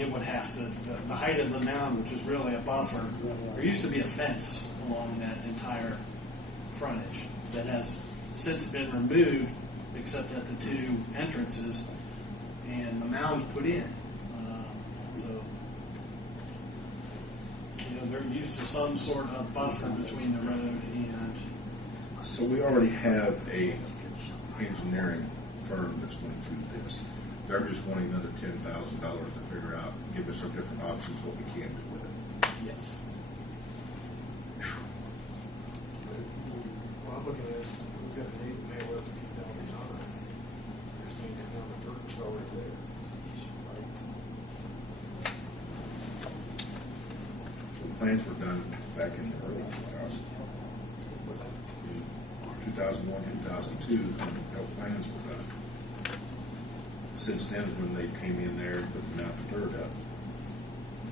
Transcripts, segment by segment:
it would have to, the height of the mound, which is really a buffer, there used to be a fence along that entire frontage that has since been removed, except at the two entrances, and the mound put in. So, they're used to some sort of buffer between the road and. So we already have a engineering firm that's going to do this. They're just wanting another $10,000 to figure out, give us some different options, what we can do with it. Yes. Well, I'm looking at it, we've got a date of May 11, 2009. You're seeing that now the dirt is already there. The plans were done back in the early 2000s. What's that? 2001, 2002 is when the plans were done. Since then is when they came in there and put the amount of dirt up.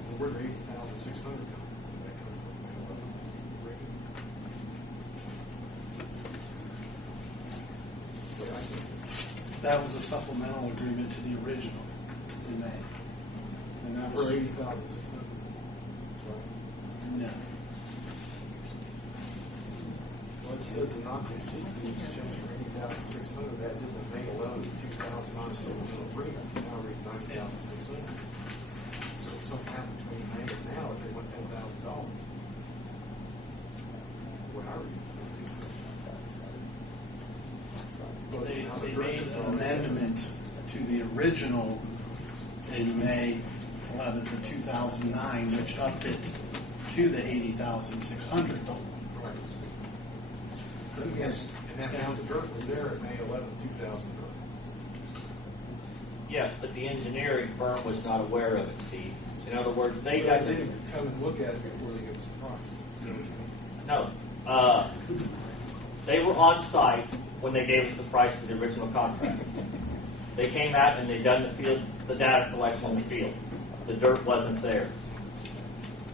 Well, where did 80,600 come from? Did that come from May 11 rating? Wait, I can't. That was a supplemental agreement to the original in May. And that For was 80,600. no. Well, it says the not to exceed fees changed from 80,600 as in the May 11, 2009 supplemental agreement. Now read 90,600. So if something happened between May and now, if they went $10,000. What I read. They made an amendment to the original in May 11th of 2009, which upped it to the 80,600. Yes. And that now the dirt was there at May 11, 2009. Yes, but the engineering firm was not aware of it, Steve. In other words, they So got they didn't come and look at it before they gave us a price. no. They were on site when they gave us the price for the original contract. They came out and they done the data collection on the field. The dirt wasn't there.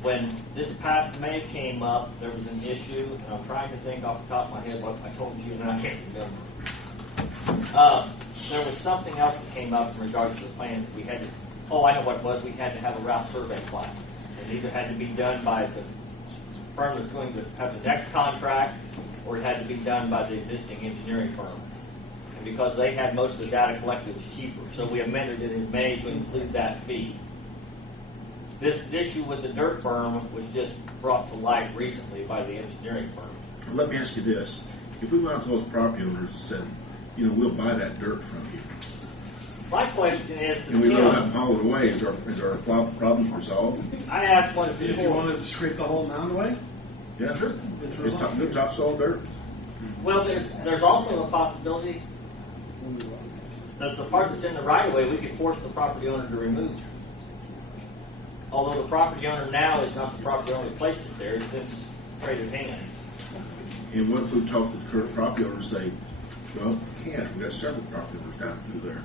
When this past May came up, there was an issue, and I'm trying to think off the top of my head what I told you, and I can't remember. There was something else that came up in regards to the plans. We had to, I know what it was. We had to have a route survey plan. It either had to be done by the firm that's going to have the next contract, or it had to be done by the existing engineering firm. And because they had most of the data collected, it was cheaper. So we amended it in May to include that fee. This issue with the dirt firm was just brought to light recently by the engineering firm. Let me ask you this. If we went out to those property owners and said, we'll buy that dirt from you, My question is, and we load up and haul it away, is our problems resolved? I asked one If you before. wanted to scrape the whole mound away, Yeah, sure. It's It's resolved. good topsoil dirt. Well, there's also a possibility that the part that's in the right of way, we could force the property owner to remove. Although the property owner now is not the property owner that placed it there, it's since traded hands. And what if we talk to the current property owners and say, well, we can't. We've got several property owners down through there.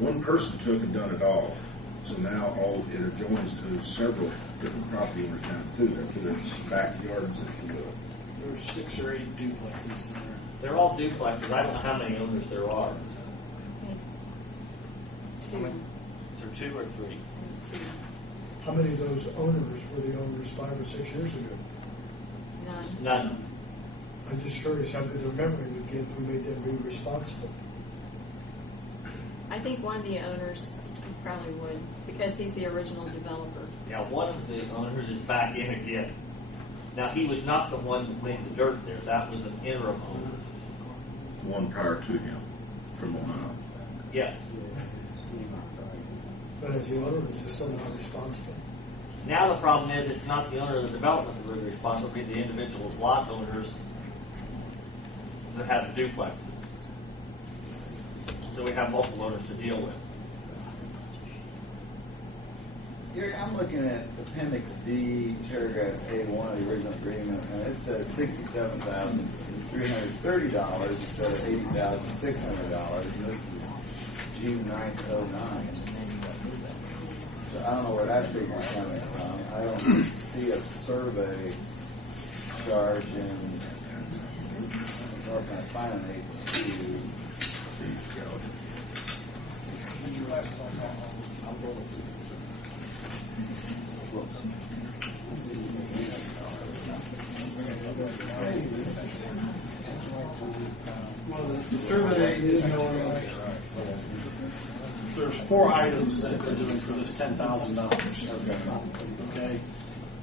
One person took and done it all. So now all it adjoins to several different property owners down through there, to their backyards, if you will. there's 6 or 8 duplexes there. They're all duplexes. I don't know how many owners there are. Two. Is there 2 or 3? How many of those owners were the owners 5 or 6 years ago? None. None. I'm just curious how good their memory would get if we made them be responsible. I think one of the owners probably would, because he's the original developer. Yeah, one of the owners is back in again. Now, he was not the one that made the dirt there. That was an interim owner. The one prior to him from Ohio. Yes. But as the owner, is still not responsible. Now the problem is it's not the owner of the development that is responsible, it'll be the individual lot owners that have the duplexes. So we have multiple owners to deal with. Gary, I'm looking at Appendix D, paragraph A1 of the original agreement, and it says $67,330 instead of $80,600, and this is June 9th, 09. So I don't know where that figure's coming from. I don't see a survey charge in, nor can I find an H2. is going, there's 4 items that they're doing for this $10,000. Okay?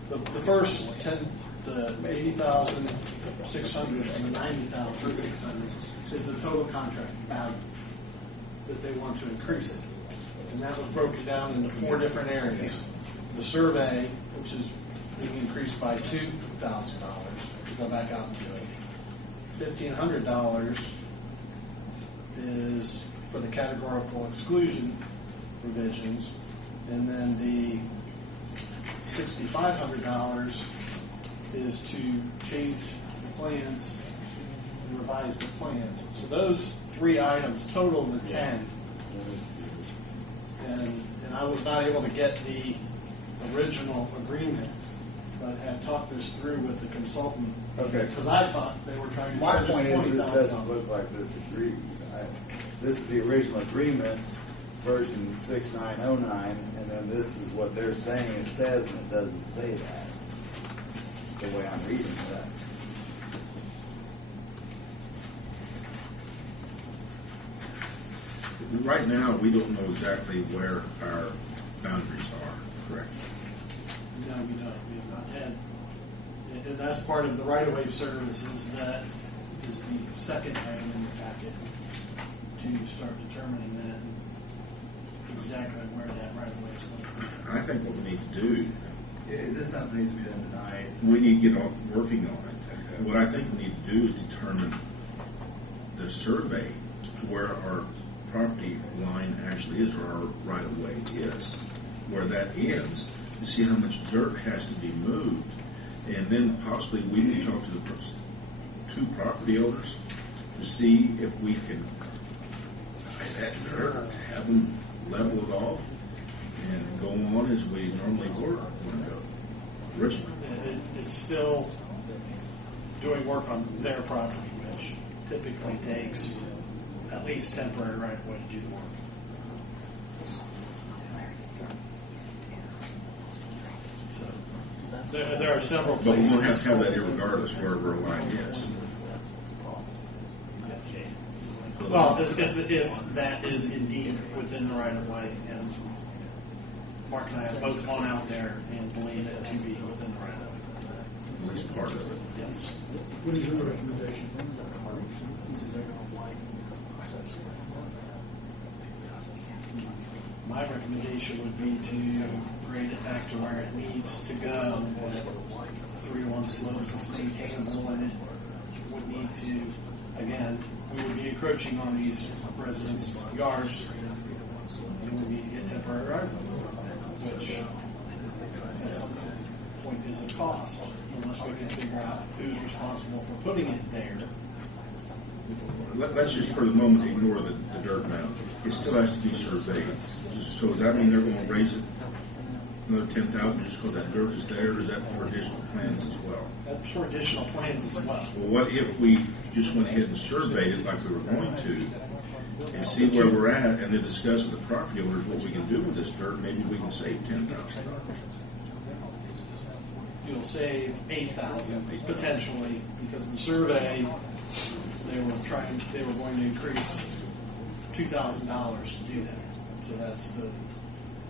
The first 10, the 80,600 and the 90,600 is the total contract value that they want to increase it. And that was broken down into 4 different areas. The survey, which is being increased by $2,000 to go back out and do it. $1,500 is for the categorical exclusion provisions, and then the $6,500 is to change the plans and revise the plans. So those 3 items total the 10. And I was not able to get the original agreement, but had talked this through with the consultant. Okay. Because I thought they were trying to. My charge us point is, this doesn't $20,000. look like this agreement. This is the original agreement, version 6909, and then this is what they're saying it says, and it doesn't say that. The way I'm reading that. Right now, we don't know exactly where our boundaries are, correct? No, we don't. We have not had, and that's part of the right-of-way services. That is the second item in the packet to start determining that exactly where that right-of-way is going to be. I think what we need to do, Is this something that needs to be done tonight? we need to get on working on it. What I think we need to do is determine the survey to where our property line actually is, or our right-of-way is, where that ends, to see how much dirt has to be moved. And then possibly we can talk to the 2 property owners to see if we can buy that dirt, have them level it off, and go on as we normally were when we go originally. It's still doing work on their property, which typically takes at least temporary right-of-way to do the work. So there are several But we places. won't have to have that irregardless wherever our line is. Well, if that is indeed within the right-of-way, and Mark and I have both gone out there and believe it to be within the right-of-way. At least part of it. Yes. What is your recommendation? My recommendation would be to grade it back to where it needs to go, at 3-1 slopes that's maintainable, and it would need to, again, we would be encroaching on these residents' yards, and we would need to get temporary right-of-way, which at some point is a cost, unless we can figure out who's responsible for putting it there. Let's just for the moment ignore the dirt mound. It still has to be surveyed. So does that mean they're going to raise it another 10,000 just because that dirt is there, or is that for additional plans as well? That's for additional plans as well. Well, what if we just went ahead and surveyed it like we were going to, and see where we're at, and then discuss with the property owners what we can do with this dirt? Maybe we can save $10,000. You'll save 8,000 potentially, because the survey, they were going to increase $2,000 to do that. So that's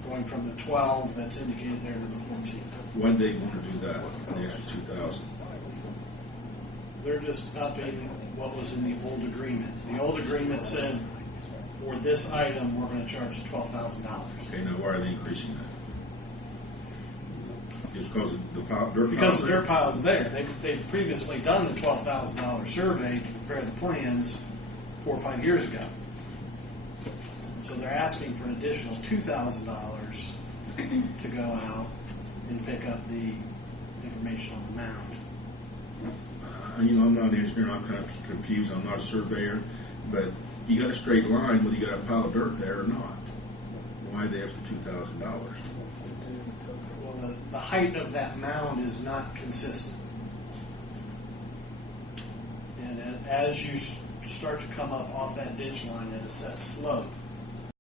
going from the 12 that's indicated there to the 14. Why did they want to do that, the extra 2,000? They're just upping what was in the old agreement. The old agreement said, for this item, we're going to charge $12,000. Okay, now why are they increasing that? Just because the dirt Because pile's the dirt pile's there. They've previously done the $12,000 survey to prepare the plans 4 or 5 years ago. So they're asking for an additional $2,000 to go out and pick up the information on the mound. I'm not an engineer, I'm kind of confused, I'm not a surveyor, but you got a straight line, whether you got a pile of dirt there or not. Why the extra $2,000? Well, the height of that mound is not consistent. And as you start to come up off that ditch line at a set slope,